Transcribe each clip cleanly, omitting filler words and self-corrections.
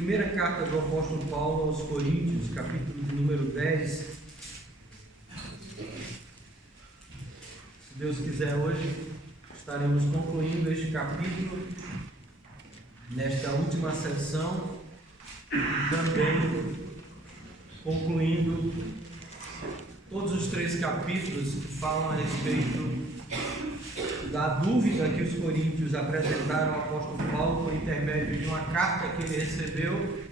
Primeira carta do apóstolo Paulo aos Coríntios, capítulo de número 10. Se Deus quiser, hoje estaremos concluindo este capítulo, nesta última sessão, e também concluindo todos os 3 capítulos que falam a respeito da dúvida que os coríntios apresentaram ao apóstolo Paulo por intermédio de uma carta que ele recebeu,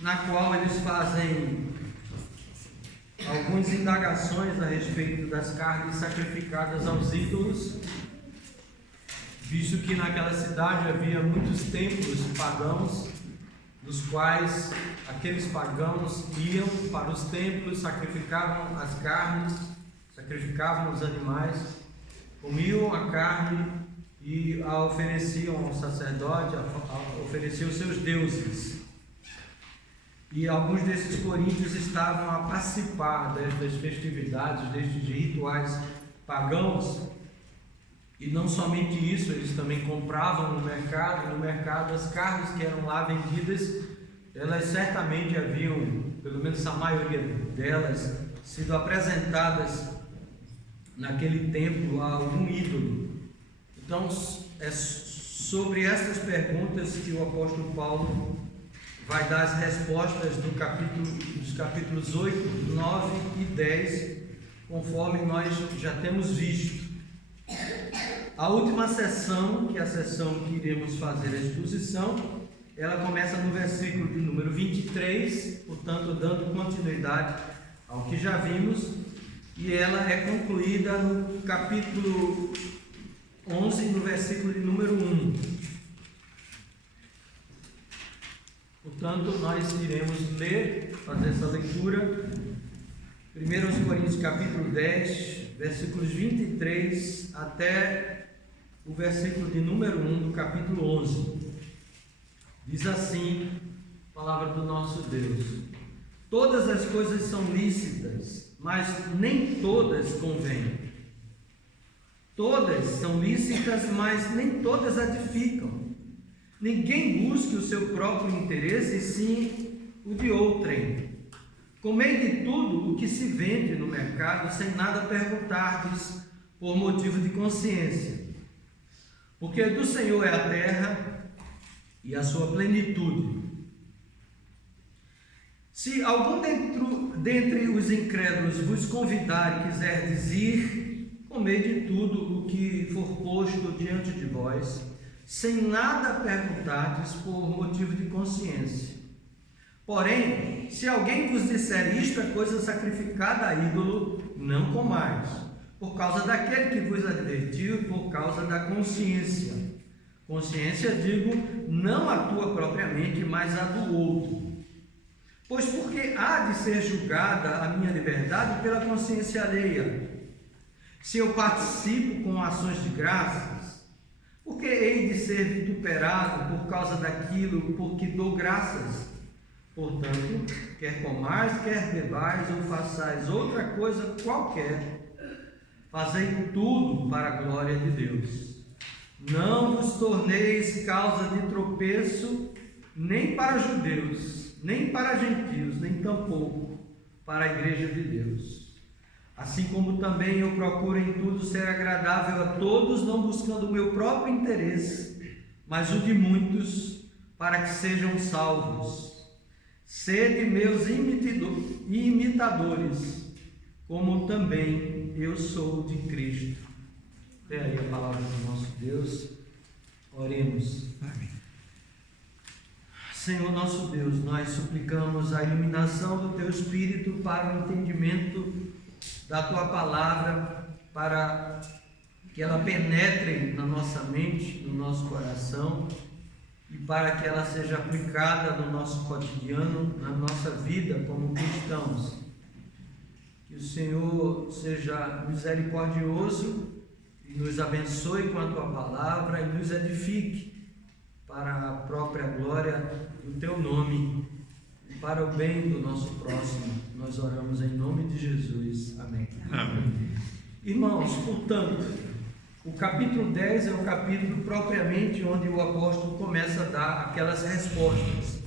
na qual eles fazem algumas indagações a respeito das carnes sacrificadas aos ídolos, visto que naquela cidade havia muitos templos pagãos, nos quais aqueles pagãos iam para os templos, sacrificavam as carnes, sacrificavam os animais, comiam a carne e a ofereciam ao sacerdote, ofereciam aos seus deuses. E alguns desses coríntios estavam a participar destas festividades, destes rituais pagãos. E não somente isso, eles também compravam no mercado, e no mercado as carnes que eram lá vendidas, elas certamente haviam, pelo menos a maioria delas, sido apresentadas naquele templo a algum ídolo. Então é sobre essas perguntas que o apóstolo Paulo vai dar as respostas dos capítulos 8, 9 e 10, conforme nós já temos visto. A última sessão, que é a sessão que iremos fazer a exposição, ela começa no versículo de número 23, portanto dando continuidade ao que já vimos, e ela é concluída no capítulo 11, no versículo de número 1. Portanto, nós iremos ler, fazer essa leitura, 1 Coríntios capítulo 10, versículos 23 até o versículo de número 1 do capítulo 11. Diz assim a palavra do nosso Deus: todas as coisas são lícitas, mas nem todas convêm. Todas são lícitas, mas nem todas edificam. Ninguém busque o seu próprio interesse, e sim o de outrem. Comei de tudo o que se vende no mercado, sem nada perguntardes, por motivo de consciência. Porque do Senhor é a terra e a sua plenitude. Se algum dentre os incrédulos vos convidar e quiserdes ir, comei de tudo o que for posto diante de vós, sem nada perguntardes por motivo de consciência. Porém, se alguém vos disser isto é coisa sacrificada a ídolo, não comais, por causa daquele que vos advertiu e por causa da consciência. Consciência, digo, não a tua propriamente, mas a do outro. Pois porque há de ser julgada a minha liberdade pela consciência alheia? Se eu participo com ações de graças, porque hei de ser vituperado por causa daquilo por que dou graças? Portanto, quer comais, quer bebais ou façais outra coisa qualquer, fazei tudo para a glória de Deus. Não vos torneis causa de tropeço, nem para judeus, nem para gentios, nem tampouco para a igreja de Deus. Assim como também eu procuro em tudo ser agradável a todos, não buscando o meu próprio interesse, mas o de muitos, para que sejam salvos. Sede meus imitadores, como também eu sou de Cristo. Até aí a palavra do nosso Deus. Oremos. Amém. Senhor nosso Deus, nós suplicamos a iluminação do Teu Espírito para o entendimento da Tua palavra, para que ela penetre na nossa mente, no nosso coração, e para que ela seja aplicada no nosso cotidiano, na nossa vida como cristãos. Que o Senhor seja misericordioso e nos abençoe com a Tua palavra e nos edifique para a própria glória do Teu nome e para o bem do nosso próximo. Nós oramos em nome de Jesus. Amém. Amém. Irmãos, portanto, O capítulo 10 é o capítulo propriamente onde o apóstolo começa a dar aquelas respostas.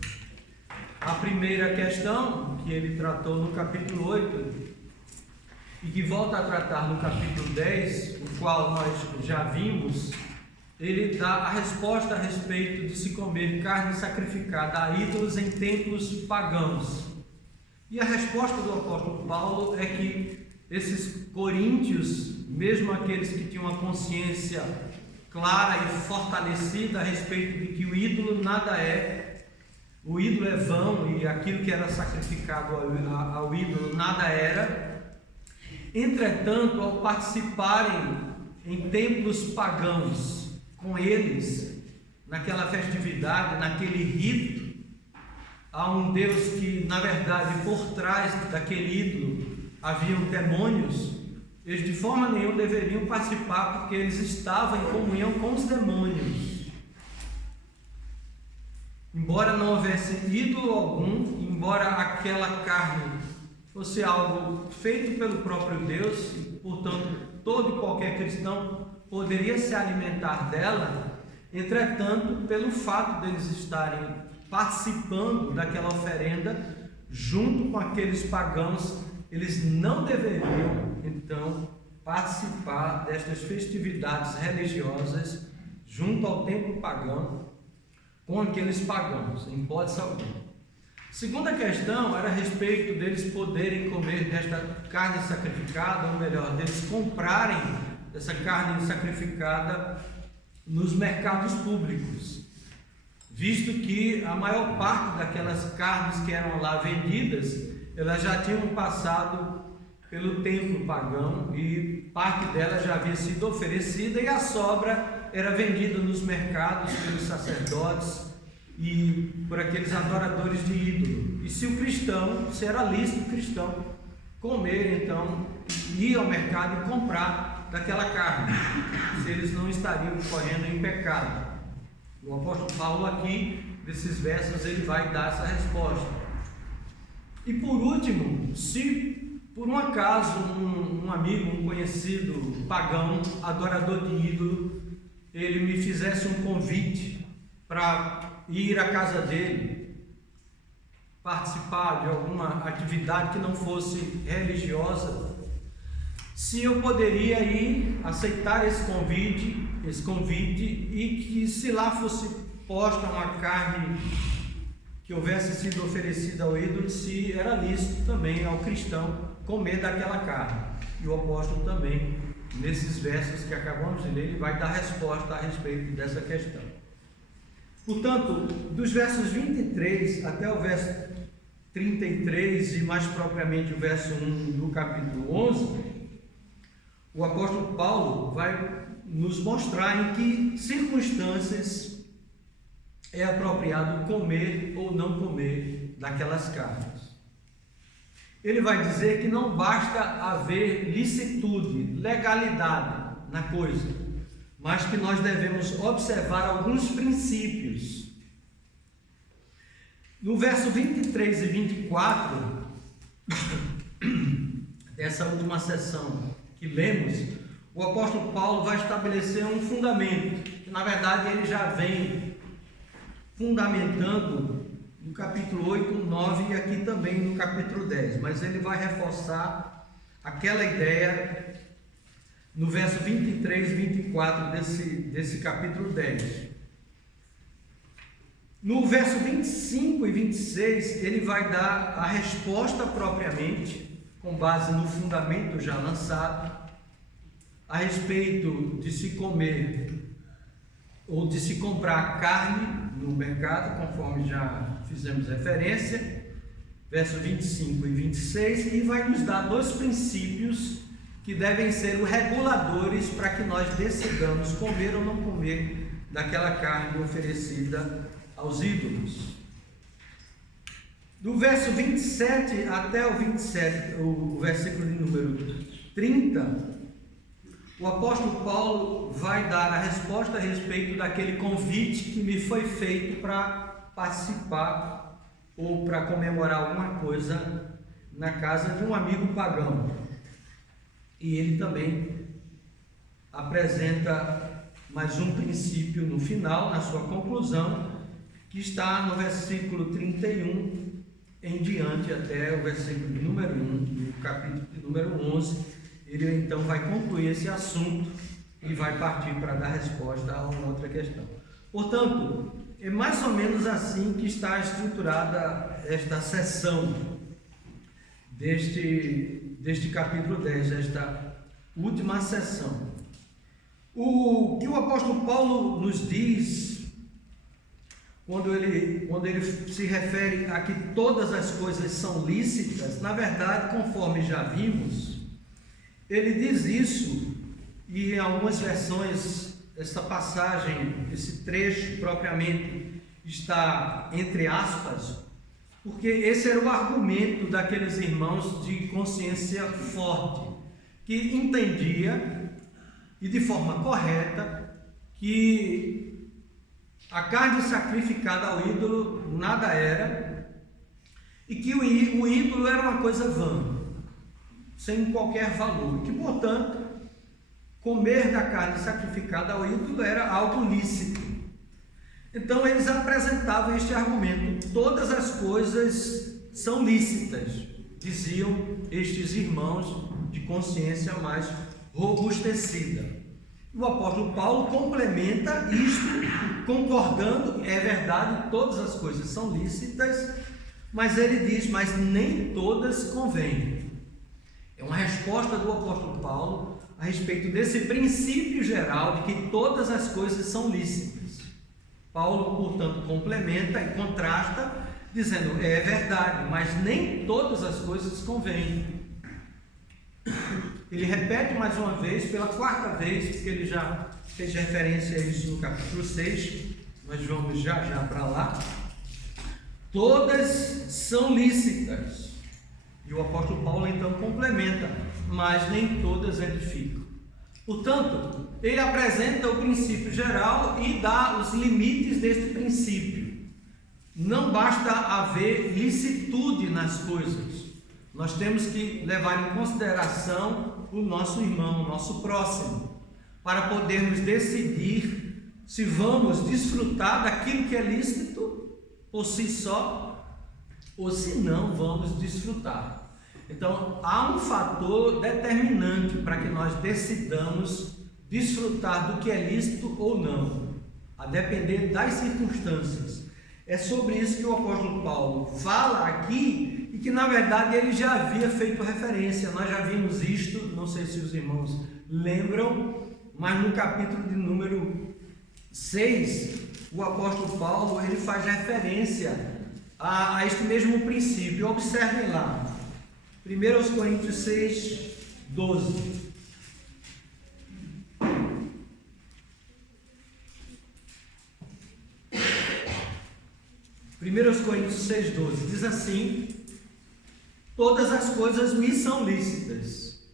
A primeira questão que ele tratou no capítulo 8 e que volta a tratar no capítulo 10, o qual nós já vimos, ele dá a resposta a respeito de se comer carne sacrificada a ídolos em templos pagãos. E a resposta do apóstolo Paulo é que esses coríntios, mesmo aqueles que tinham uma consciência clara e fortalecida a respeito de que o ídolo nada é, o ídolo é vão e aquilo que era sacrificado ao ídolo nada era, entretanto, ao participarem em templos pagãos com eles, naquela festividade, naquele rito, há um Deus que, na verdade, por trás daquele ídolo haviam demônios. Eles de forma nenhuma deveriam participar, porque eles estavam em comunhão com os demônios. Embora não houvesse ídolo algum, embora aquela carne fosse algo feito pelo próprio Deus, e, portanto, todo e qualquer cristão poderia se alimentar dela, entretanto, pelo fato deles estarem participando daquela oferenda junto com aqueles pagãos, eles não deveriam então participar destas festividades religiosas junto ao templo pagão com aqueles pagãos, em hipótese alguma. Segunda questão era a respeito deles poderem comer desta carne sacrificada, ou melhor, deles comprarem essa carne sacrificada nos mercados públicos, visto que a maior parte daquelas carnes que eram lá vendidas, elas já tinham passado pelo templo pagão e parte delas já havia sido oferecida, e a sobra era vendida nos mercados pelos sacerdotes e por aqueles adoradores de ídolo. E se o cristão, se era lícito o cristão comer, então ir ao mercado e comprar daquela carne, se eles não estariam correndo em pecado. O apóstolo Paulo aqui, nesses versos, ele vai dar essa resposta. E por último, se por um acaso um amigo, um conhecido pagão, adorador de ídolo, ele me fizesse um convite para ir à casa dele, participar de alguma atividade que não fosse religiosa, se eu poderia ir aceitar esse convite, e que se lá fosse posta uma carne que houvesse sido oferecida ao ídolo, se era lícito também ao cristão comer daquela carne. E o apóstolo também, nesses versos que acabamos de ler, ele vai dar resposta a respeito dessa questão. Portanto, dos versos 23 até o verso 33 e mais propriamente o verso 1 do capítulo 11, o apóstolo Paulo vai nos mostrar em que circunstâncias é apropriado comer ou não comer daquelas carnes. Ele vai dizer que não basta haver licitude, legalidade na coisa, mas que nós devemos observar alguns princípios. No verso 23 e 24 dessa última sessão que lemos, o apóstolo Paulo vai estabelecer um fundamento, que na verdade ele já vem fundamentando no capítulo 8, 9 e aqui também no capítulo 10, mas ele vai reforçar aquela ideia no verso 23 e 24 desse capítulo 10. No verso 25 e 26, ele vai dar a resposta propriamente, com base no fundamento já lançado, a respeito de se comer ou de se comprar carne no mercado, conforme já fizemos referência, verso 25 e 26, e vai nos dar dois princípios que devem ser os reguladores para que nós decidamos comer ou não comer daquela carne oferecida aos ídolos. Do verso 27 até o 27, o versículo de número 30, o apóstolo Paulo vai dar a resposta a respeito daquele convite que me foi feito para participar ou para comemorar alguma coisa na casa de um amigo pagão. E ele também apresenta mais um princípio no final, na sua conclusão, que está no versículo 31 em diante até o versículo número 1, no capítulo número 11. Ele então vai concluir esse assunto e vai partir para dar resposta a uma outra questão. Portanto, é mais ou menos assim que está estruturada esta seção deste capítulo 10, esta última seção. O que o apóstolo Paulo nos diz, quando ele se refere a que todas as coisas são lícitas, na verdade, conforme já vimos, ele diz isso, e em algumas versões, essa passagem, esse trecho propriamente está entre aspas, porque esse era o argumento daqueles irmãos de consciência forte, que entendia, e de forma correta, que a carne sacrificada ao ídolo nada era, e que o ídolo era uma coisa vã, sem qualquer valor, e que, portanto, comer da carne sacrificada ao ídolo era algo lícito. Então eles apresentavam este argumento: todas as coisas são lícitas, diziam estes irmãos de consciência mais robustecida. O apóstolo Paulo complementa isto, concordando, é verdade, todas as coisas são lícitas, mas ele diz, mas nem todas convêm. É uma resposta do apóstolo Paulo a respeito desse princípio geral de que todas as coisas são lícitas. Paulo, portanto, complementa e contrasta, dizendo, é verdade, mas nem todas as coisas convêm. Ele repete mais uma vez, pela quarta vez, porque ele já fez referência a isso no capítulo 6, nós vamos já para lá. Todas são lícitas. E o apóstolo Paulo então complementa, mas nem todas edificam. Portanto, ele apresenta o princípio geral e dá os limites deste princípio. Não basta haver licitude nas coisas. Nós temos que levar em consideração o nosso irmão, o nosso próximo, para podermos decidir se vamos desfrutar daquilo que é lícito por si só, ou se não vamos desfrutar. Então, há um fator determinante para que nós decidamos desfrutar do que é lícito ou não, a depender das circunstâncias. É sobre isso que o apóstolo Paulo fala aqui e que, na verdade, ele já havia feito referência. Nós já vimos isto, não sei se os irmãos lembram, mas no capítulo de número 6, o apóstolo Paulo ele faz referência a este mesmo princípio. Observem lá, 1 Coríntios 6, 12. 1 Coríntios 6, 12 diz assim: todas as coisas me são lícitas.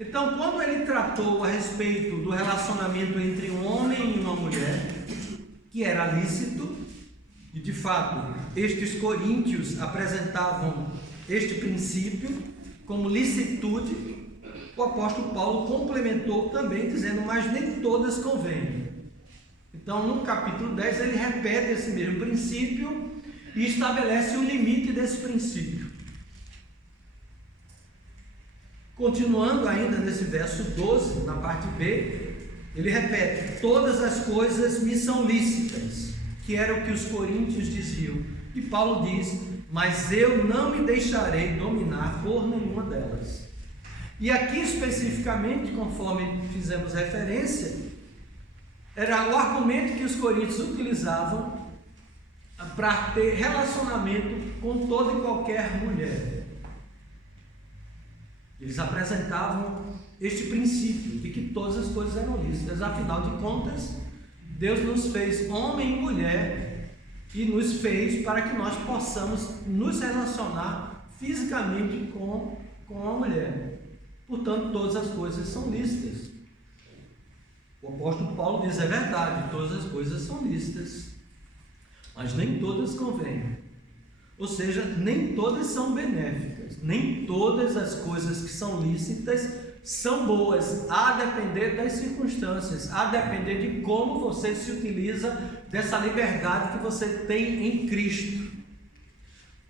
Então, quando ele tratou a respeito do relacionamento entre um homem e uma mulher, que era lícito, e de fato estes coríntios apresentavam este princípio como licitude, o apóstolo Paulo complementou também dizendo, mas nem todas convêm. Então, no capítulo 10 ele repete esse mesmo princípio e estabelece o limite desse princípio. Continuando ainda nesse verso 12, na parte B, ele repete, todas as coisas me são lícitas, que era o que os coríntios diziam. E Paulo diz, mas eu não me deixarei dominar por nenhuma delas. E aqui especificamente, conforme fizemos referência, era o argumento que os coríntios utilizavam para ter relacionamento com toda e qualquer mulher. Eles apresentavam este princípio de que todas as coisas eram lícitas. Afinal de contas, Deus nos fez homem e mulher e nos fez para que nós possamos nos relacionar fisicamente com a mulher. Portanto, todas as coisas são lícitas. O apóstolo Paulo diz, é verdade, todas as coisas são lícitas, mas nem todas convêm. Ou seja, nem todas são benéficas, nem todas as coisas que são lícitas são boas, a depender das circunstâncias, a depender de como você se utiliza dessa liberdade que você tem em Cristo.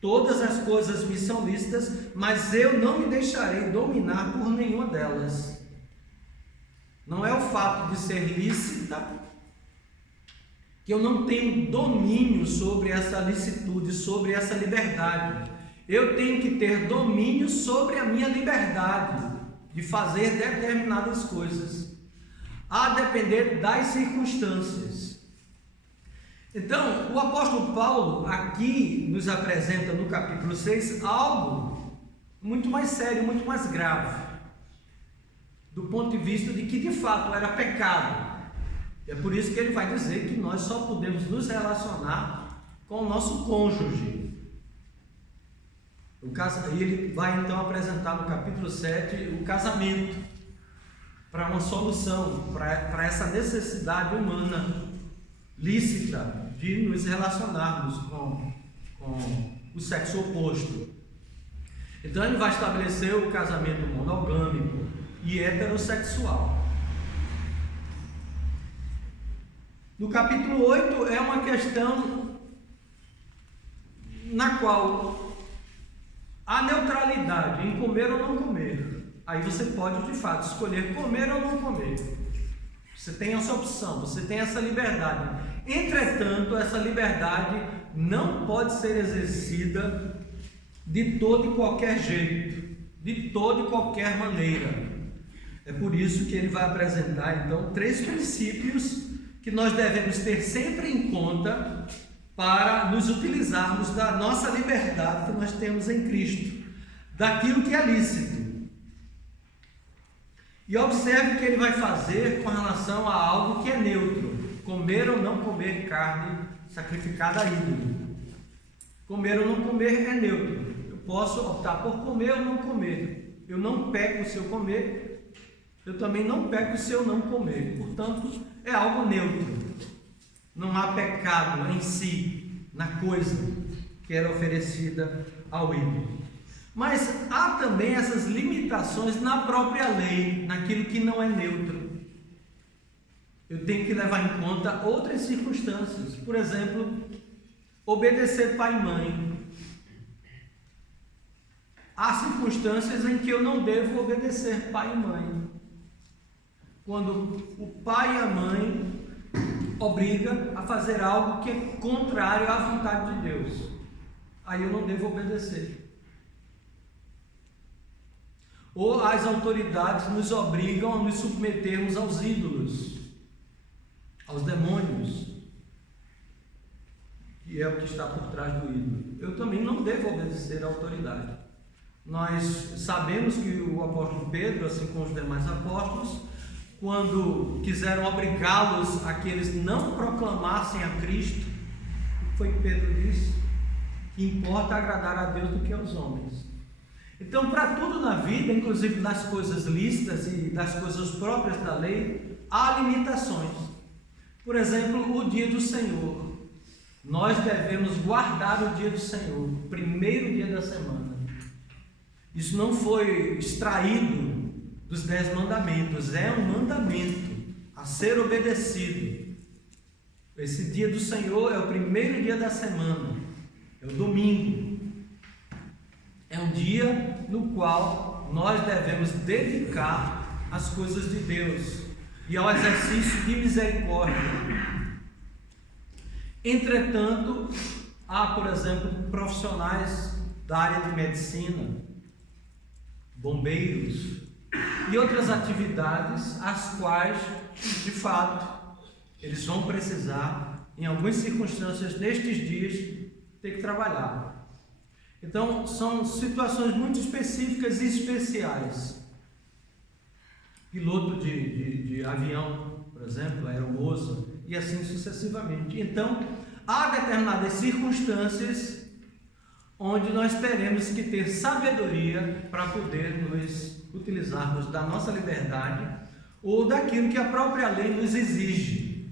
Todas as coisas me são lícitas, mas eu não me deixarei dominar por nenhuma delas. Não é o fato de ser lícita que eu não tenho domínio sobre essa licitude, sobre essa liberdade. Eu tenho que ter domínio sobre a minha liberdade de fazer determinadas coisas, a depender das circunstâncias. Então, o apóstolo Paulo aqui nos apresenta no capítulo 6 algo muito mais sério, muito mais grave, do ponto de vista de que de fato era pecado. É por isso que ele vai dizer que nós só podemos nos relacionar com o nosso cônjuge. E ele vai então apresentar no capítulo 7 o casamento para uma solução, para essa necessidade humana lícita de nos relacionarmos com o sexo oposto. Então ele vai estabelecer o casamento monogâmico e heterossexual. No capítulo 8 é uma questão na qual a neutralidade em comer ou não comer. Aí você pode de fato escolher comer ou não comer. Você tem essa opção, você tem essa liberdade. Entretanto, essa liberdade não pode ser exercida de todo e qualquer jeito, de toda e qualquer maneira. É por isso que ele vai apresentar então 3 princípios que nós devemos ter sempre em conta para nos utilizarmos da nossa liberdade que nós temos em Cristo, daquilo que é lícito. E observe o que ele vai fazer com relação a algo que é neutro: comer ou não comer carne sacrificada a ídolo. Comer ou não comer é neutro. Eu posso optar por comer ou não comer. Eu não peco se eu comer, eu também não peco se eu não comer. Portanto, é algo neutro. Não há pecado em si, na coisa que era oferecida ao ídolo. Mas há também essas limitações na própria lei, naquilo que não é neutro. Eu tenho que levar em conta outras circunstâncias. Por exemplo, obedecer pai e mãe. Há circunstâncias em que eu não devo obedecer pai e mãe. Quando o pai e a mãe obriga a fazer algo que é contrário à vontade de Deus, aí eu não devo obedecer. Ou as autoridades nos obrigam a nos submetermos aos ídolos, aos demônios, que é o que está por trás do ídolo. Eu também não devo obedecer à autoridade. Nós sabemos que o apóstolo Pedro, assim como os demais apóstolos, quando quiseram obrigá-los a que eles não proclamassem a Cristo, o que foi que Pedro disse? Que importa agradar a Deus do que aos homens. Então, para tudo na vida, inclusive nas coisas lícitas e das coisas próprias da lei, há limitações. Por exemplo, o dia do Senhor. Nós devemos guardar o dia do Senhor, o primeiro dia da semana. Isso não foi extraído dos 10 mandamentos, é um mandamento a ser obedecido. Esse dia do Senhor é o primeiro dia da semana, é o domingo. É um dia no qual nós devemos dedicar às coisas de Deus e ao exercício de misericórdia. Entretanto, há, por exemplo, profissionais da área de medicina, bombeiros e outras atividades as quais, de fato, eles vão precisar, em algumas circunstâncias nestes dias, ter que trabalhar. Então, são situações muito específicas e especiais. Piloto de avião, por exemplo, aeromoça, e assim sucessivamente. Então, há determinadas circunstâncias onde nós teremos que ter sabedoria para poder nos utilizarmos da nossa liberdade ou daquilo que a própria lei nos exige.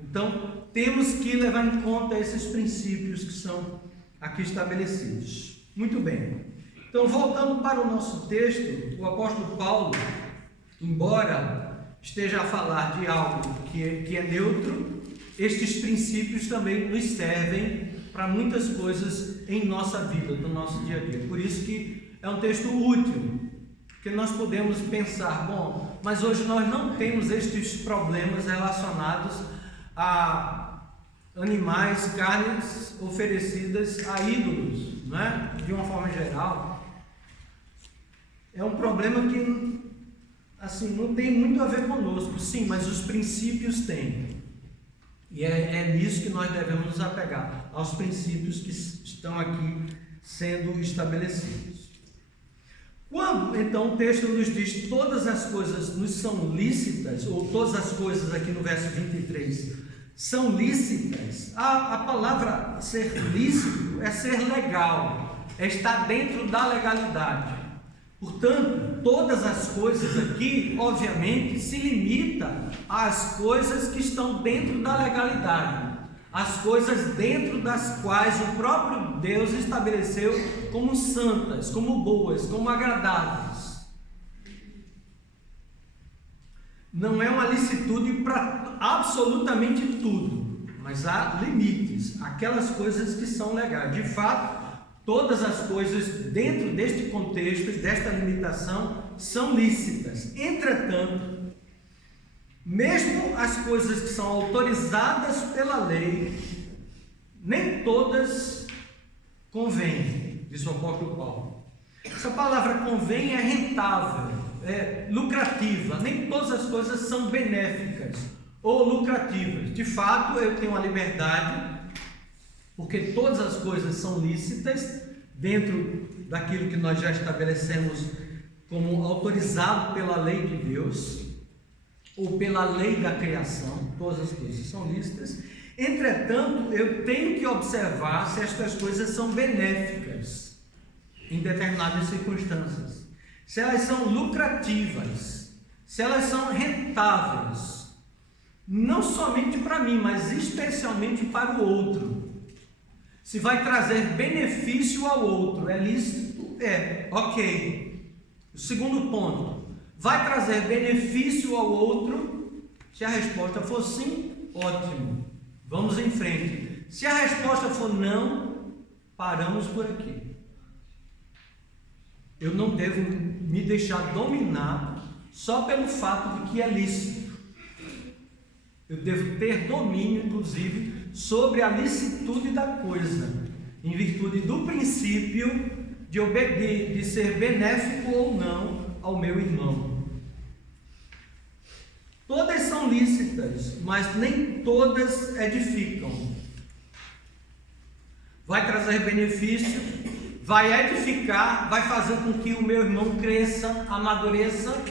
Então, temos que levar em conta esses princípios que são aqui estabelecidos. Muito bem. Então, voltando para o nosso texto, o apóstolo Paulo, embora esteja a falar de algo que é neutro, estes princípios também nos servem para muitas coisas em nossa vida, no nosso dia a dia. Por isso que é um texto útil, porque nós podemos pensar, bom, mas hoje nós não temos estes problemas relacionados a animais, carnes oferecidas a ídolos, não é? De uma forma geral. É um problema que, assim, não tem muito a ver conosco, sim, mas os princípios têm. E é nisso que nós devemos nos apegar, aos princípios que estão aqui sendo estabelecidos. Quando, então, o texto nos diz todas as coisas nos são lícitas, ou todas as coisas aqui no verso 23 são lícitas, a palavra ser lícito é ser legal, é estar dentro da legalidade. Portanto, todas as coisas aqui, obviamente, se limita às coisas que estão dentro da legalidade, as coisas dentro das quais o próprio Deus estabeleceu como santas, como boas, como agradáveis. Não é uma licitude para absolutamente tudo, mas há limites, aquelas coisas que são legais. De fato, todas as coisas dentro deste contexto, desta limitação, são lícitas. Entretanto, mesmo as coisas que são autorizadas pela lei, nem todas convêm, diz o apóstolo Paulo. Essa palavra convém é rentável, é lucrativa. Nem todas as coisas são benéficas ou lucrativas. De fato, eu tenho a liberdade, porque todas as coisas são lícitas dentro daquilo que nós já estabelecemos como autorizado pela lei de Deus ou pela lei da criação. Todas as coisas são lícitas. Entretanto, eu tenho que observar se estas coisas são benéficas em determinadas circunstâncias, se elas são lucrativas, se elas são rentáveis, não somente para mim, mas especialmente para o outro. Se vai trazer benefício ao outro, é lícito? É, ok. O segundo ponto, vai trazer benefício ao outro? Se a resposta for sim, ótimo, vamos em frente. Se a resposta for não, paramos por aqui. Eu não devo me deixar dominar só pelo fato de que é lícito. Eu devo ter domínio, inclusive, sobre a licitude da coisa, em virtude do princípio de ser benéfico ou não ao meu irmão. Todas são lícitas, mas nem todas edificam. Vai trazer benefício, vai edificar, vai fazer com que o meu irmão cresça, amadureça?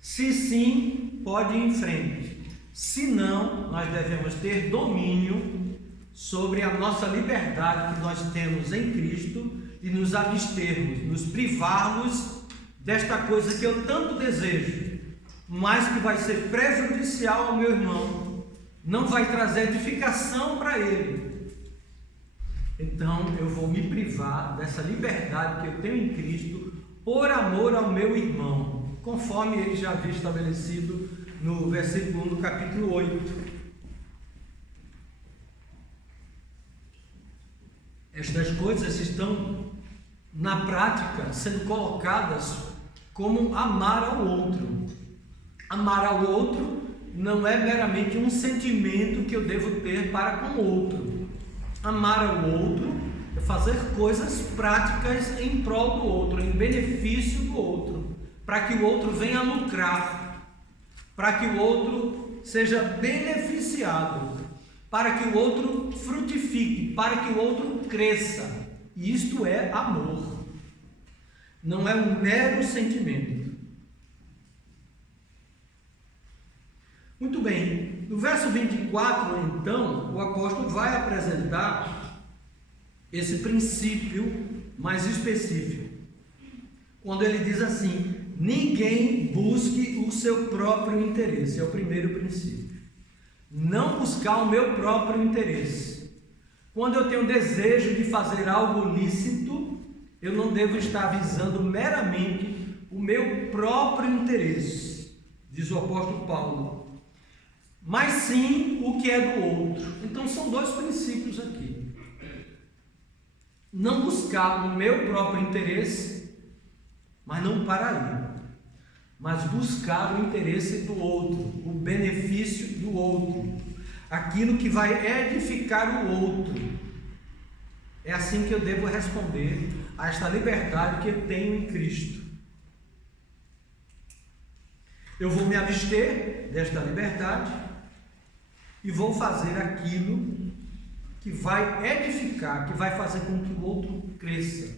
Se sim, pode ir em frente. Se não, nós devemos ter domínio sobre a nossa liberdade que nós temos em Cristo e nos abstermos, nos privarmos desta coisa que eu tanto desejo, mas que vai ser prejudicial ao meu irmão, não vai trazer edificação para ele. Então eu vou me privar dessa liberdade que eu tenho em Cristo por amor ao meu irmão, conforme ele já havia estabelecido no versículo 1 do capítulo 8. Estas coisas estão na prática sendo colocadas como amar ao outro. Amar ao outro não é meramente um sentimento que eu devo ter para com o outro. Amar ao outro é fazer coisas práticas em prol do outro, em benefício do outro, para que o outro venha lucrar, para que o outro seja beneficiado, para que o outro frutifique, para que o outro cresça. Isto é amor, não é um mero sentimento. Muito bem, no verso 24, então, o apóstolo vai apresentar esse princípio mais específico, quando ele diz assim: ninguém busque o seu próprio interesse. É o primeiro princípio. Não buscar o meu próprio interesse. Quando eu tenho desejo de fazer algo lícito, eu não devo estar visando meramente o meu próprio interesse, diz o apóstolo Paulo, mas sim o que é do outro. Então são dois princípios aqui. Não buscar o meu próprio interesse, mas não para aí, mas buscar o interesse do outro, o benefício do outro, aquilo que vai edificar o outro. É assim que eu devo responder a esta liberdade que eu tenho em Cristo. Eu vou me abster desta liberdade e vou fazer aquilo que vai edificar, que vai fazer com que o outro cresça.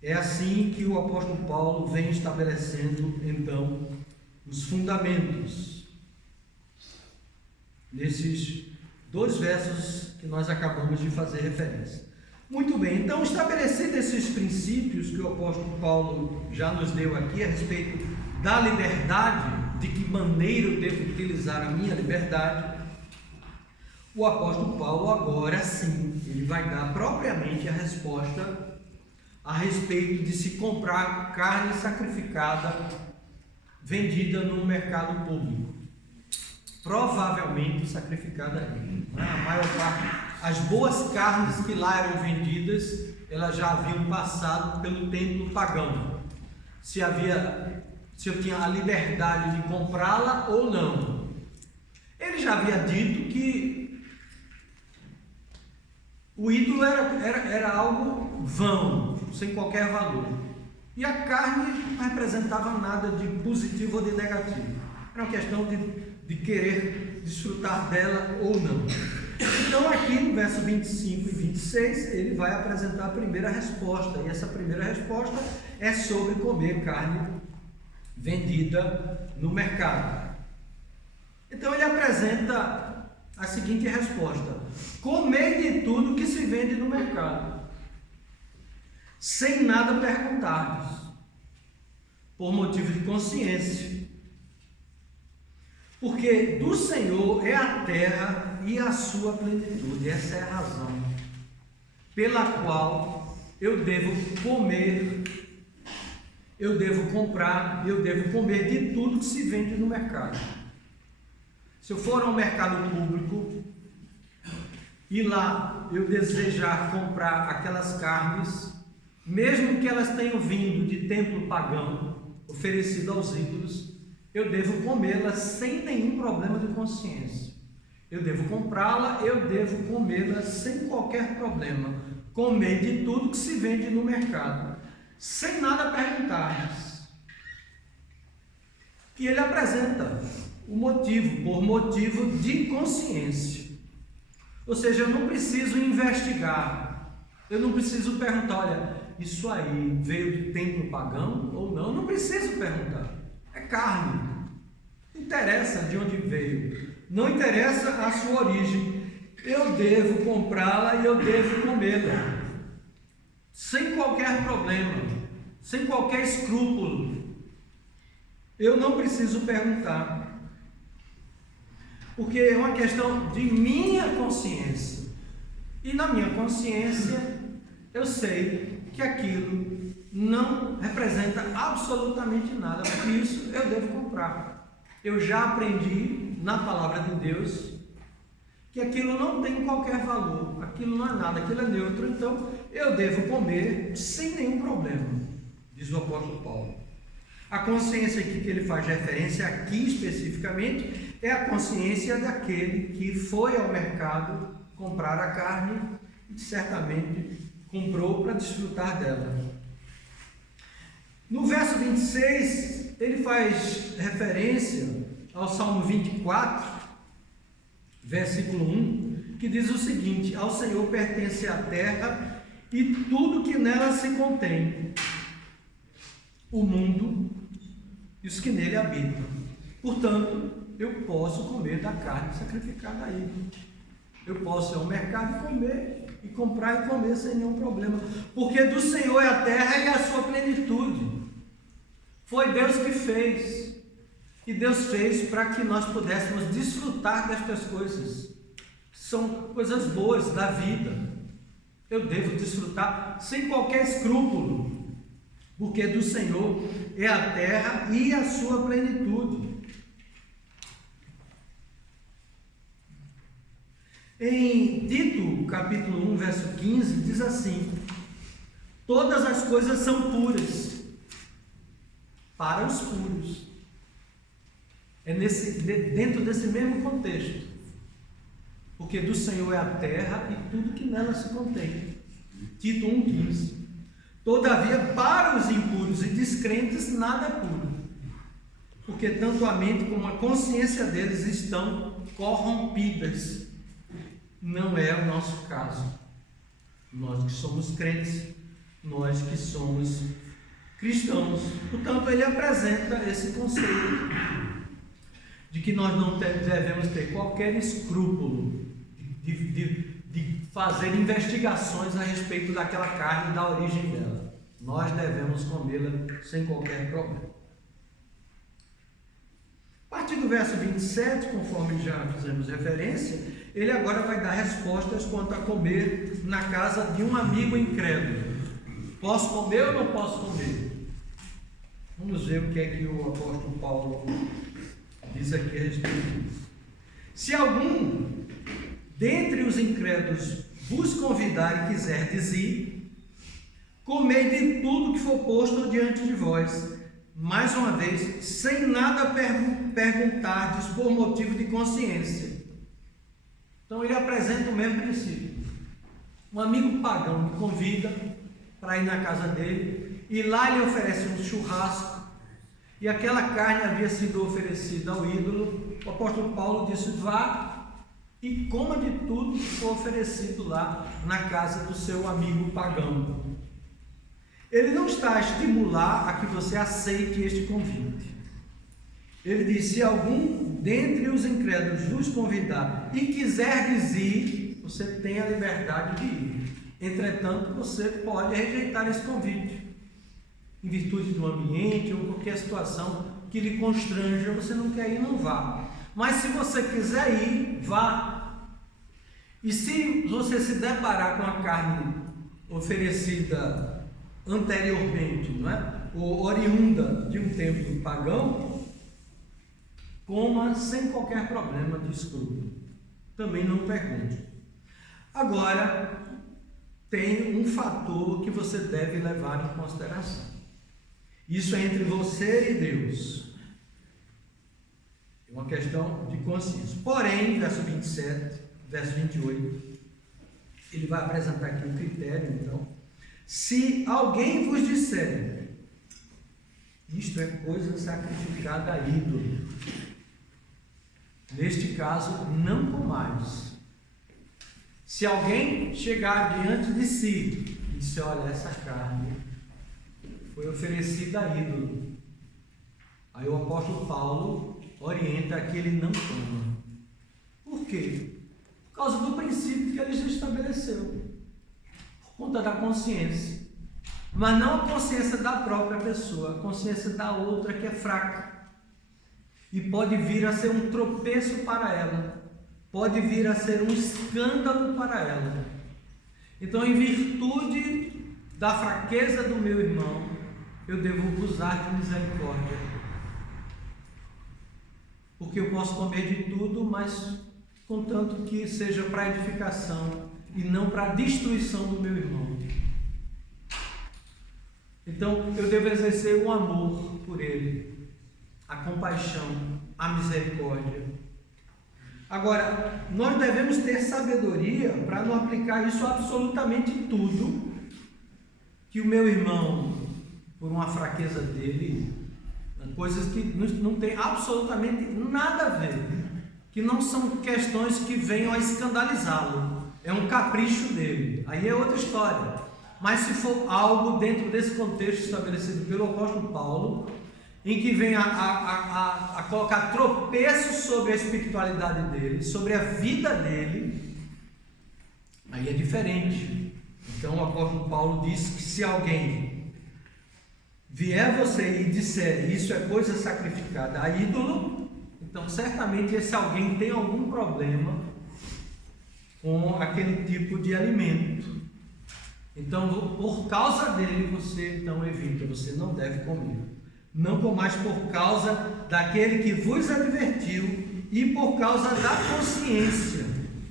É assim que o apóstolo Paulo vem estabelecendo, então, os fundamentos, nesses 2 versos que nós acabamos de fazer referência. Muito bem, então, estabelecidos esses princípios que o apóstolo Paulo já nos deu aqui a respeito da liberdade, de que maneira eu devo utilizar a minha liberdade, o apóstolo Paulo agora sim, ele vai dar propriamente a resposta a respeito de se comprar carne sacrificada vendida no mercado público, provavelmente sacrificada ali. A maior parte, as boas carnes que lá eram vendidas, elas já haviam passado pelo templo pagão. Se eu tinha a liberdade de comprá-la ou não. Ele já havia dito que o ídolo era algo vão, sem qualquer valor. E a carne não representava nada de positivo ou de negativo. Era uma questão de querer desfrutar dela ou não. Então aqui no verso 25 e 26, ele vai apresentar a primeira resposta. E essa primeira resposta é sobre comer carne vendida no mercado. Então ele apresenta a seguinte resposta: comei de tudo que se vende no mercado, sem nada perguntar, por motivo de consciência, porque do Senhor é a terra e a sua plenitude. Essa é a razão pela qual eu devo comer, eu devo comprar, eu devo comer de tudo que se vende no mercado. Se eu for ao mercado público e lá eu desejar comprar aquelas carnes, mesmo que elas tenham vindo de templo pagão, oferecido aos ídolos, eu devo comê-las sem nenhum problema de consciência. Eu devo comprá-la, eu devo comê-la sem qualquer problema. Comer de tudo que se vende no mercado, sem nada perguntar. E ele apresenta o motivo, por motivo de consciência. Ou seja, eu não preciso investigar, eu não preciso perguntar, olha, isso aí veio de templo pagão ou não? Eu não preciso perguntar, é carne, não interessa de onde veio, não interessa a sua origem, eu devo comprá-la e eu devo comê-la, sem qualquer problema, sem qualquer escrúpulo. Eu não preciso perguntar, porque é uma questão de minha consciência, e na minha consciência eu sei que aquilo não representa absolutamente nada, por isso eu devo comprar. Eu já aprendi na palavra de Deus que aquilo não tem qualquer valor, aquilo não é nada, aquilo é neutro, então eu devo comer sem nenhum problema, diz o apóstolo Paulo. A consciência que ele faz referência aqui especificamente é a consciência daquele que foi ao mercado comprar a carne e certamente comprou para desfrutar dela. No verso 26, ele faz referência ao Salmo 24, versículo 1, que diz o seguinte: ao Senhor pertence a terra e tudo que nela se contém, o mundo e os que nele habitam. Portanto, eu posso comer da carne sacrificada a ele. Eu posso ir ao mercado e comer, e comprar e comer sem nenhum problema, porque do Senhor é a terra e a sua plenitude. Foi Deus que fez, e Deus fez para que nós pudéssemos desfrutar destas coisas, que são coisas boas da vida. Eu devo desfrutar sem qualquer escrúpulo, porque do Senhor é a terra e a sua plenitude. Em Tito, capítulo 1, verso 15, diz assim: todas as coisas são puras para os puros. É dentro desse mesmo contexto, porque do Senhor é a terra e tudo que nela se contém. Tito 1,15. Todavia, para os impuros e descrentes, nada é puro, porque tanto a mente como a consciência deles estão corrompidas. Não é o nosso caso. Nós que somos crentes, nós que somos cristãos. Portanto, ele apresenta esse conceito de que nós não devemos ter qualquer escrúpulo de fazer investigações a respeito daquela carne e da origem dela. Nós devemos comê-la sem qualquer problema. A partir do verso 27, conforme já fizemos referência, ele agora vai dar respostas quanto a comer na casa de um amigo incrédulo. Posso comer ou não posso comer? Vamos ver o que é que o apóstolo Paulo diz aqui a respeito disso. Se algum dentre os incrédulos vos convidar e quiserdes ir, comei de tudo que for posto diante de vós, mais uma vez, sem nada perguntardes por motivo de consciência. Então ele apresenta o mesmo princípio. Um amigo pagão me convida para ir na casa dele, e lá ele oferece um churrasco, e aquela carne havia sido oferecida ao ídolo. O apóstolo Paulo disse: vá e coma de tudo que for oferecido lá na casa do seu amigo pagão. Ele não está a estimular a que você aceite este convite. Ele diz: se algum dentre os incrédulos vos convidar e quiserdes ir, você tem a liberdade de ir. Entretanto, você pode rejeitar esse convite, em virtude do ambiente ou qualquer situação que lhe constranja. Você não quer ir, não vá. Mas se você quiser ir, vá. E se você se deparar com a carne oferecida anteriormente, não é? Ou oriunda de um templo pagão, coma sem qualquer problema de escrúpulo. Também não pergunte. Agora, tem um fator que você deve levar em consideração. Isso é entre você e Deus. É uma questão de consciência. Porém, verso 27, verso 28, ele vai apresentar aqui um critério, então. Se alguém vos disser, isto é coisa sacrificada a ídolo, neste caso, não comais. Se alguém chegar diante de si e disser: olha, essa carne foi oferecida a ídolo, aí o apóstolo Paulo orienta que ele não coma. Por quê? Por causa do princípio que ele já estabeleceu, por conta da consciência, mas não a consciência da própria pessoa, a consciência da outra que é fraca, e pode vir a ser um tropeço para ela, pode vir a ser um escândalo para ela. Então, em virtude da fraqueza do meu irmão, eu devo usar de misericórdia, porque eu posso comer de tudo, mas contanto que seja para edificação e não para destruição do meu irmão. Então eu devo exercer o amor por ele, a compaixão, a misericórdia. Agora, nós devemos ter sabedoria para não aplicar isso a absolutamente tudo que o meu irmão, por uma fraqueza dele, coisas que não tem absolutamente nada a ver, que não são questões que venham a escandalizá-lo, é um capricho dele, aí é outra história. Mas se for algo dentro desse contexto estabelecido pelo apóstolo Paulo, em que vem a colocar tropeços sobre a espiritualidade dele, sobre a vida dele, aí é diferente. Então o apóstolo Paulo diz que se alguém vier você e disser isso é coisa sacrificada a ídolo, então certamente esse alguém tem algum problema com aquele tipo de alimento. Então, por causa dele, você então evita, você não deve comer. Não comais por causa daquele que vos advertiu e por causa da consciência.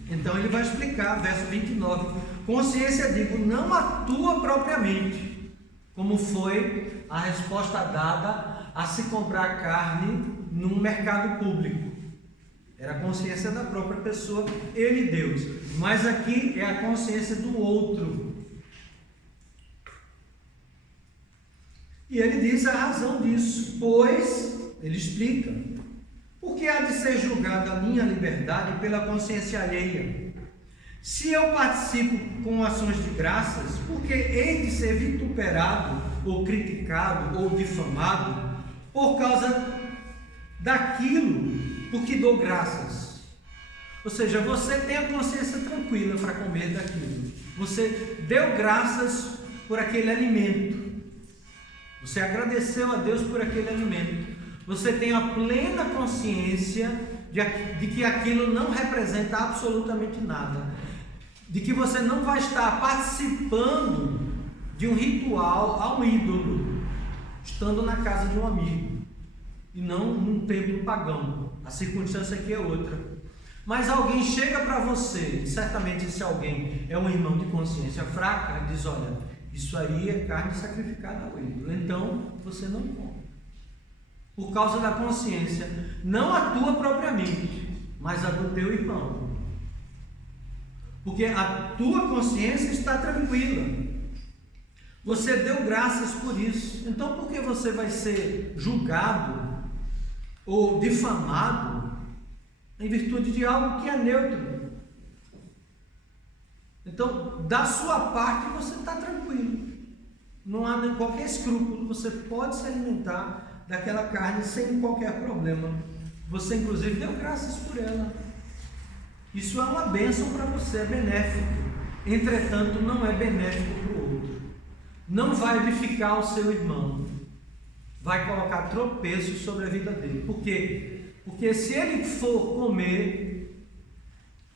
Então ele vai explicar, verso 29, consciência, digo, não a tua propriamente, como foi a resposta dada a se comprar carne num mercado público. Era a consciência da própria pessoa, ele e Deus. Mas aqui é a consciência do outro. E ele diz a razão disso, pois, ele explica, porque há de ser julgada a minha liberdade pela consciência alheia. Se eu participo com ações de graças, porque hei de ser vituperado, ou criticado, ou difamado, por causa daquilo por que dou graças. Ou seja, você tem a consciência tranquila para comer daquilo. Você deu graças por aquele alimento. Você agradeceu a Deus por aquele alimento. Você tem a plena consciência de que aquilo não representa absolutamente nada. De que você não vai estar participando de um ritual a um ídolo, estando na casa de um amigo, e não num templo pagão. A circunstância aqui é outra. Mas alguém chega para você, e certamente esse alguém é um irmão de consciência fraca, e diz: olha, isso aí é carne sacrificada ao ídolo, então você não come. Por causa da consciência, não a tua propriamente, mas a do teu irmão. Porque a tua consciência está tranquila. Você deu graças por isso. Então por que você vai ser julgado ou difamado em virtude de algo que é neutro? Então, da sua parte, você está tranquilo. Não há nem qualquer escrúpulo. Você pode se alimentar daquela carne sem qualquer problema. Você, inclusive, deu graças por ela. Isso é uma bênção para você, é benéfico. Entretanto, não é benéfico para o outro. Não vai edificar o seu irmão. Vai colocar tropeço sobre a vida dele. Por quê? Porque se ele for comer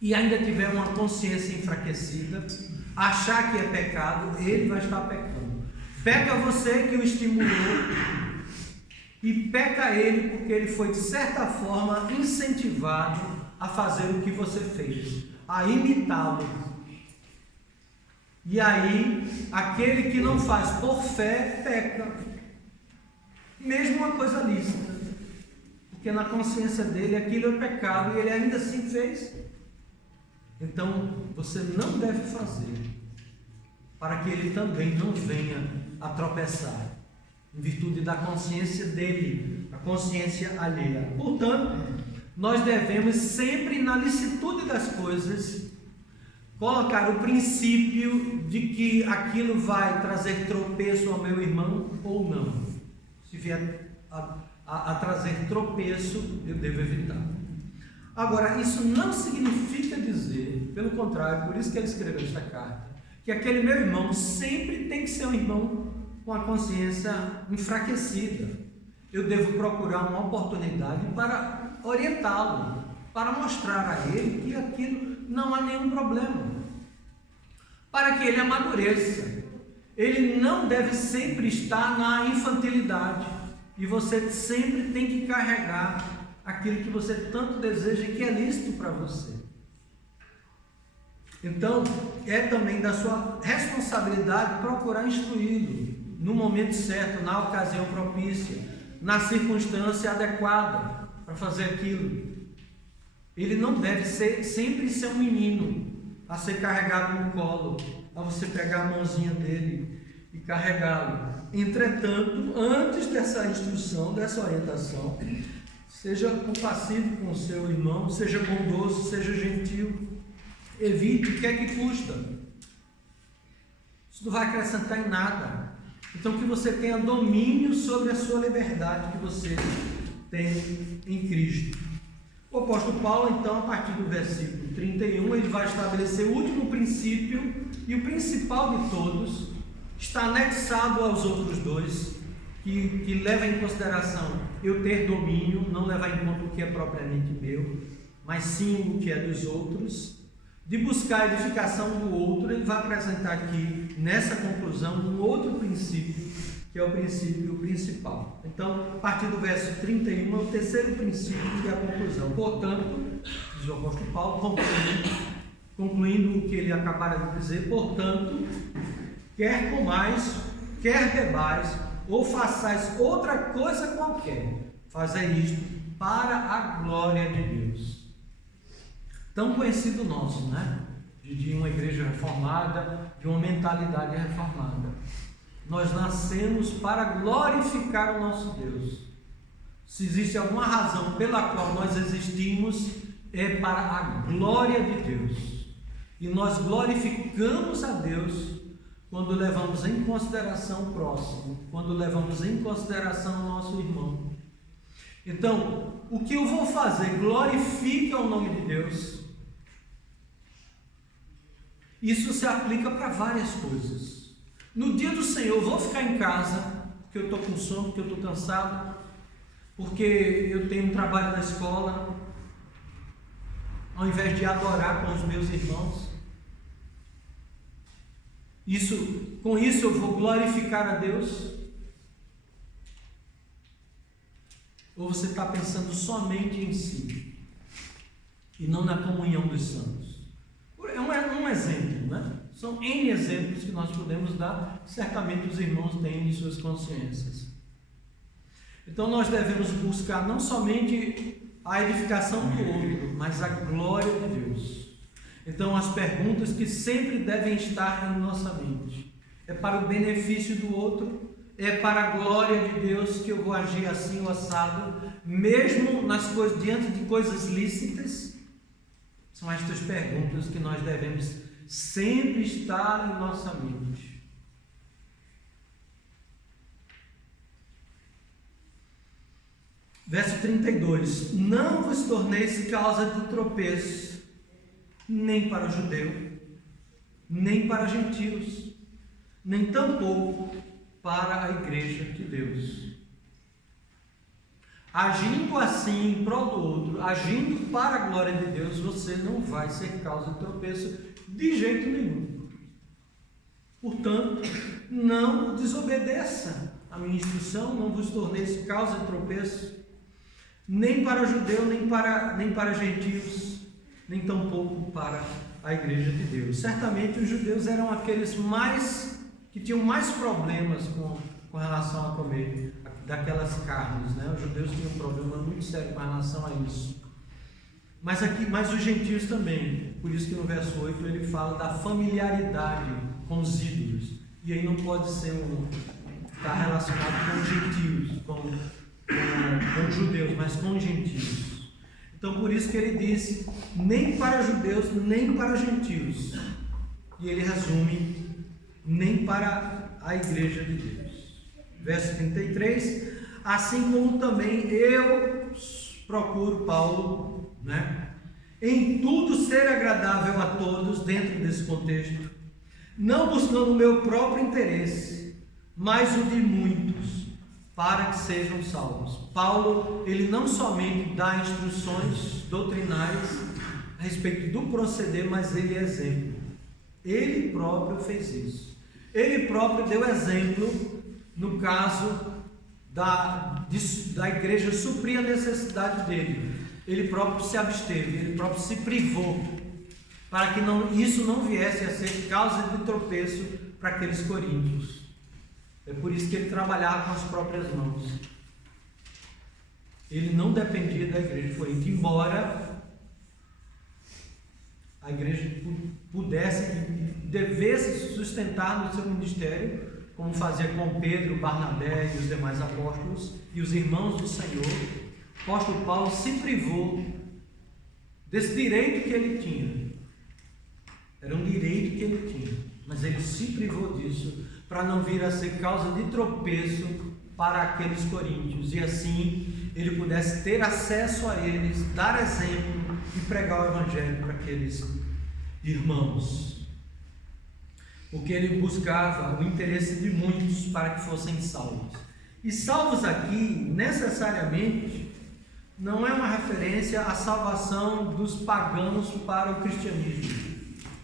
e ainda tiver uma consciência enfraquecida, achar que é pecado, ele vai estar pecando. Peca você que o estimulou, e peca ele porque ele foi de certa forma incentivado a fazer o que você fez, a imitá-lo. E aí, aquele que não faz por fé, peca. Mesmo uma coisa lícita, porque na consciência dele aquilo é pecado e ele ainda assim fez. Então, você não deve fazer, para que ele também não venha a tropeçar, em virtude da consciência dele, a consciência alheia. Portanto, nós devemos sempre, na licitude das coisas, colocar o princípio de que aquilo vai trazer tropeço ao meu irmão ou não. Se vier a trazer tropeço, eu devo evitar. Agora, isso não significa dizer, pelo contrário, por isso que ele escreveu esta carta, que aquele meu irmão sempre tem que ser um irmão com a consciência enfraquecida. Eu devo procurar uma oportunidade para orientá-lo, para mostrar a ele que aquilo não há nenhum problema, para que ele amadureça. Ele não deve sempre estar na infantilidade, e você sempre tem que carregar aquilo que você tanto deseja e que é lícito para você. Então, é também da sua responsabilidade procurar instruí-lo no momento certo, na ocasião propícia, na circunstância adequada para fazer aquilo. Ele não deve sempre ser um menino a ser carregado no colo, a você pegar a mãozinha dele e carregá-lo. Entretanto, antes dessa instrução, dessa orientação, seja compassivo com o seu irmão, seja bondoso, seja gentil, evite o que é que custa. Isso não vai acrescentar em nada. Então, que você tenha domínio sobre a sua liberdade que você tem em Cristo. O apóstolo Paulo, então, a partir do versículo 31, ele vai estabelecer o último princípio, e o principal de todos está anexado aos outros dois, que leva em consideração eu ter domínio, não levar em conta o que é propriamente meu, mas sim o que é dos outros. de buscar a edificação do outro, ele vai apresentar aqui, nessa conclusão, um outro princípio, que é o princípio principal. Então, a partir do verso 31, é o terceiro princípio, que é a conclusão. Portanto, diz o apóstolo Paulo, concluindo o que ele acabara de dizer, portanto, quer comais, quer bebais, ou façais outra coisa qualquer, fazei isto para a glória de Deus. Tão conhecido nosso, né? De uma igreja reformada, de uma mentalidade reformada. Nós nascemos para glorificar o nosso Deus. Se existe alguma razão pela qual nós existimos, é para a glória de Deus. E nós glorificamos a Deus quando levamos em consideração o próximo, quando levamos em consideração o nosso irmão. Então, o que eu vou fazer glorifica o nome de Deus. Isso se aplica para várias coisas. No dia do Senhor, eu vou ficar em casa, porque eu estou com sono, porque eu estou cansado, porque eu tenho um trabalho na escola, ao invés de adorar com os meus irmãos. Com isso eu vou glorificar a Deus? Ou você está pensando somente em si e não na comunhão dos santos? É um exemplo, né? São N exemplos que nós podemos dar, que certamente os irmãos têm em suas consciências. Então nós devemos buscar não somente a edificação do outro, mas a glória de Deus. Então as perguntas que sempre devem estar em nossa mente: é para o benefício do outro? É para a glória de Deus que eu vou agir assim ou assado, mesmo diante de coisas lícitas? São estas perguntas que nós devemos sempre estar em nossa mente. Verso 32: não vos torneis causa de tropeço, nem para o judeu, nem para gentios, nem tampouco para a igreja de Deus. Agindo assim em prol do outro, agindo para a glória de Deus, você não vai ser causa de tropeço de jeito nenhum. Portanto, não desobedeça a minha instrução, não vos torneis causa de tropeço, nem para judeu, nem para gentios, nem tampouco para a igreja de Deus. Certamente os judeus eram aqueles que tinham mais problemas com relação a comer daquelas carnes, né? Os judeus tinham um problema muito sério com relação a isso. Mas os gentios também. Por isso que no verso 8 ele fala da familiaridade com os ídolos. E aí não pode ser estar relacionado com os gentios, com os judeus, mas com os gentios. Então por isso que ele disse: nem para judeus, nem para gentios. E ele resume: nem para a igreja de Deus. Verso 33: assim como também eu procuro, Paulo, né, em tudo ser agradável a todos, dentro desse contexto, não buscando o meu próprio interesse, mas o de muitos, para que sejam salvos. Paulo, ele não somente dá instruções doutrinais a respeito do proceder, mas ele é exemplo. Ele próprio fez isso. Ele próprio deu exemplo no caso da igreja suprir a necessidade dele. Ele próprio se absteve, ele próprio se privou, para que isso não viesse a ser causa de tropeço para aqueles coríntios. É por isso que ele trabalhava com as próprias mãos. Ele não dependia da igreja de Corinto, embora a igreja pudesse e devesse se sustentar no seu ministério, como fazia com Pedro, Barnabé e os demais apóstolos e os irmãos do Senhor. O apóstolo Paulo se privou desse direito que ele tinha. Era um direito que ele tinha, mas ele se privou disso para não vir a ser causa de tropeço para aqueles coríntios, e assim ele pudesse ter acesso a eles, dar exemplo e pregar o evangelho para aqueles irmãos. Porque ele buscava o interesse de muitos para que fossem salvos. E salvos aqui, necessariamente, não é uma referência à salvação dos pagãos para o cristianismo,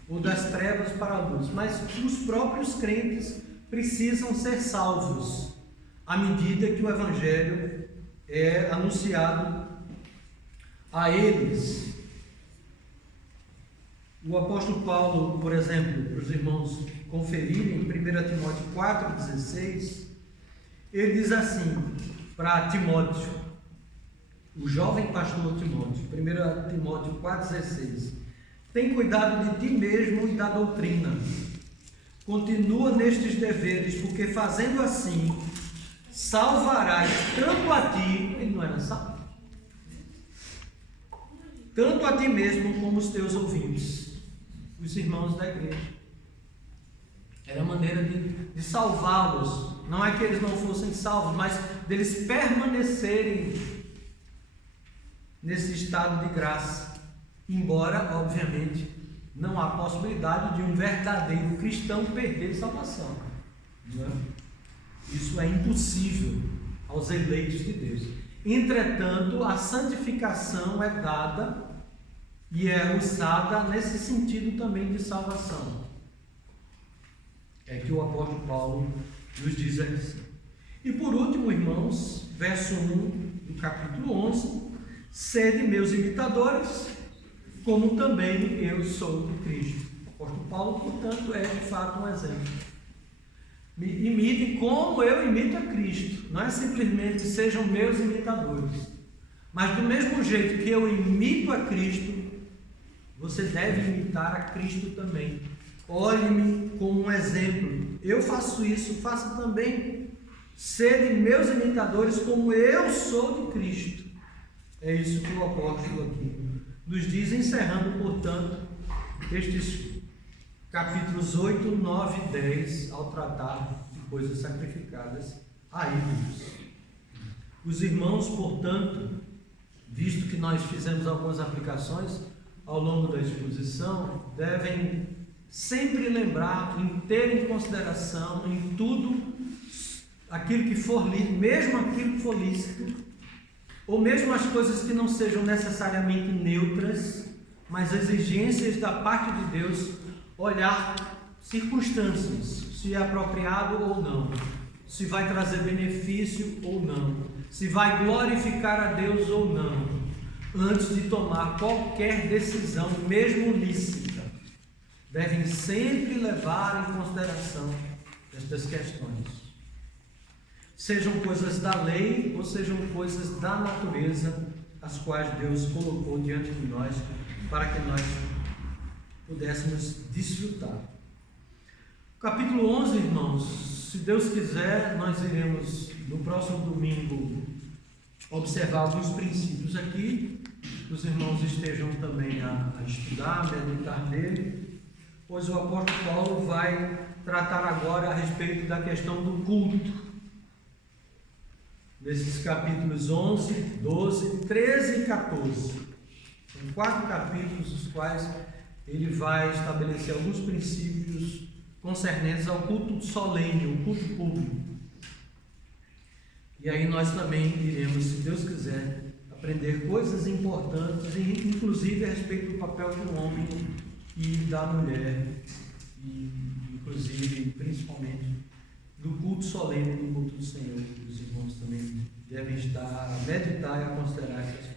ou das trevas para a luz, mas os próprios crentes precisam ser salvos à medida que o Evangelho é anunciado a eles. O apóstolo Paulo, por exemplo, para os irmãos conferirem, em 1 Timóteo 4,16, ele diz assim para Timóteo, o jovem pastor Timóteo, 1 Timóteo 4,16: tem cuidado de ti mesmo e da doutrina, continua nestes deveres, porque fazendo assim, salvarás tanto a ti, ele não era salvo, tanto a ti mesmo como os teus ouvintes, os irmãos da igreja. Era a maneira de salvá-los. Não é que eles não fossem salvos, mas deles permanecerem nesse estado de graça. Embora, obviamente, não há possibilidade de um verdadeiro cristão perder salvação. Não é? Isso é impossível aos eleitos de Deus. Entretanto, a santificação é dada e é usada nesse sentido também de salvação. É que o apóstolo Paulo nos diz aqui. E por último, irmãos, verso 1 do capítulo 11: sede meus imitadores, como também eu sou de Cristo. O apóstolo Paulo, portanto, é de fato um exemplo. Me imitem como eu imito a Cristo. Não é simplesmente sejam meus imitadores, mas do mesmo jeito que eu imito a Cristo, você deve imitar a Cristo também. Olhe-me como um exemplo. Eu faço isso, faça também. Sede meus imitadores como eu sou de Cristo. É isso que o apóstolo aqui nos diz, encerrando, portanto, estes capítulos 8, 9 e 10, ao tratar de coisas sacrificadas a ídolos. Os irmãos, portanto, visto que nós fizemos algumas aplicações ao longo da exposição, devem sempre lembrar, em ter em consideração, em tudo, aquilo que for lícito, mesmo aquilo que for lícito, ou mesmo as coisas que não sejam necessariamente neutras, mas exigências da parte de Deus, olhar circunstâncias, se é apropriado ou não, se vai trazer benefício ou não, se vai glorificar a Deus ou não, antes de tomar qualquer decisão, mesmo lícita. Devem sempre levar em consideração estas questões. Sejam coisas da lei ou sejam coisas da natureza, as quais Deus colocou diante de nós para que nós pudéssemos desfrutar. Capítulo 11, irmãos, se Deus quiser, nós iremos no próximo domingo observar alguns princípios aqui, que os irmãos estejam também a estudar, a meditar nele, pois o apóstolo Paulo vai tratar agora a respeito da questão do culto. Nesses capítulos 11, 12, 13 e 14. São 4 capítulos, os quais ele vai estabelecer alguns princípios concernentes ao culto solene, o culto público. E aí nós também iremos, se Deus quiser, aprender coisas importantes, inclusive a respeito do papel do homem e da mulher, e inclusive, principalmente, do culto solene, do culto do Senhor. Os irmãos também devem estar a meditar e a considerar essas coisas.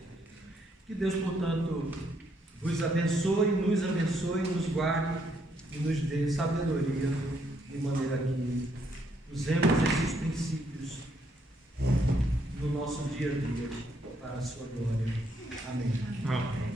Que Deus, portanto, vos abençoe, nos guarde e nos dê sabedoria, de maneira que usemos esses princípios no nosso dia a dia, para a sua glória. Amém.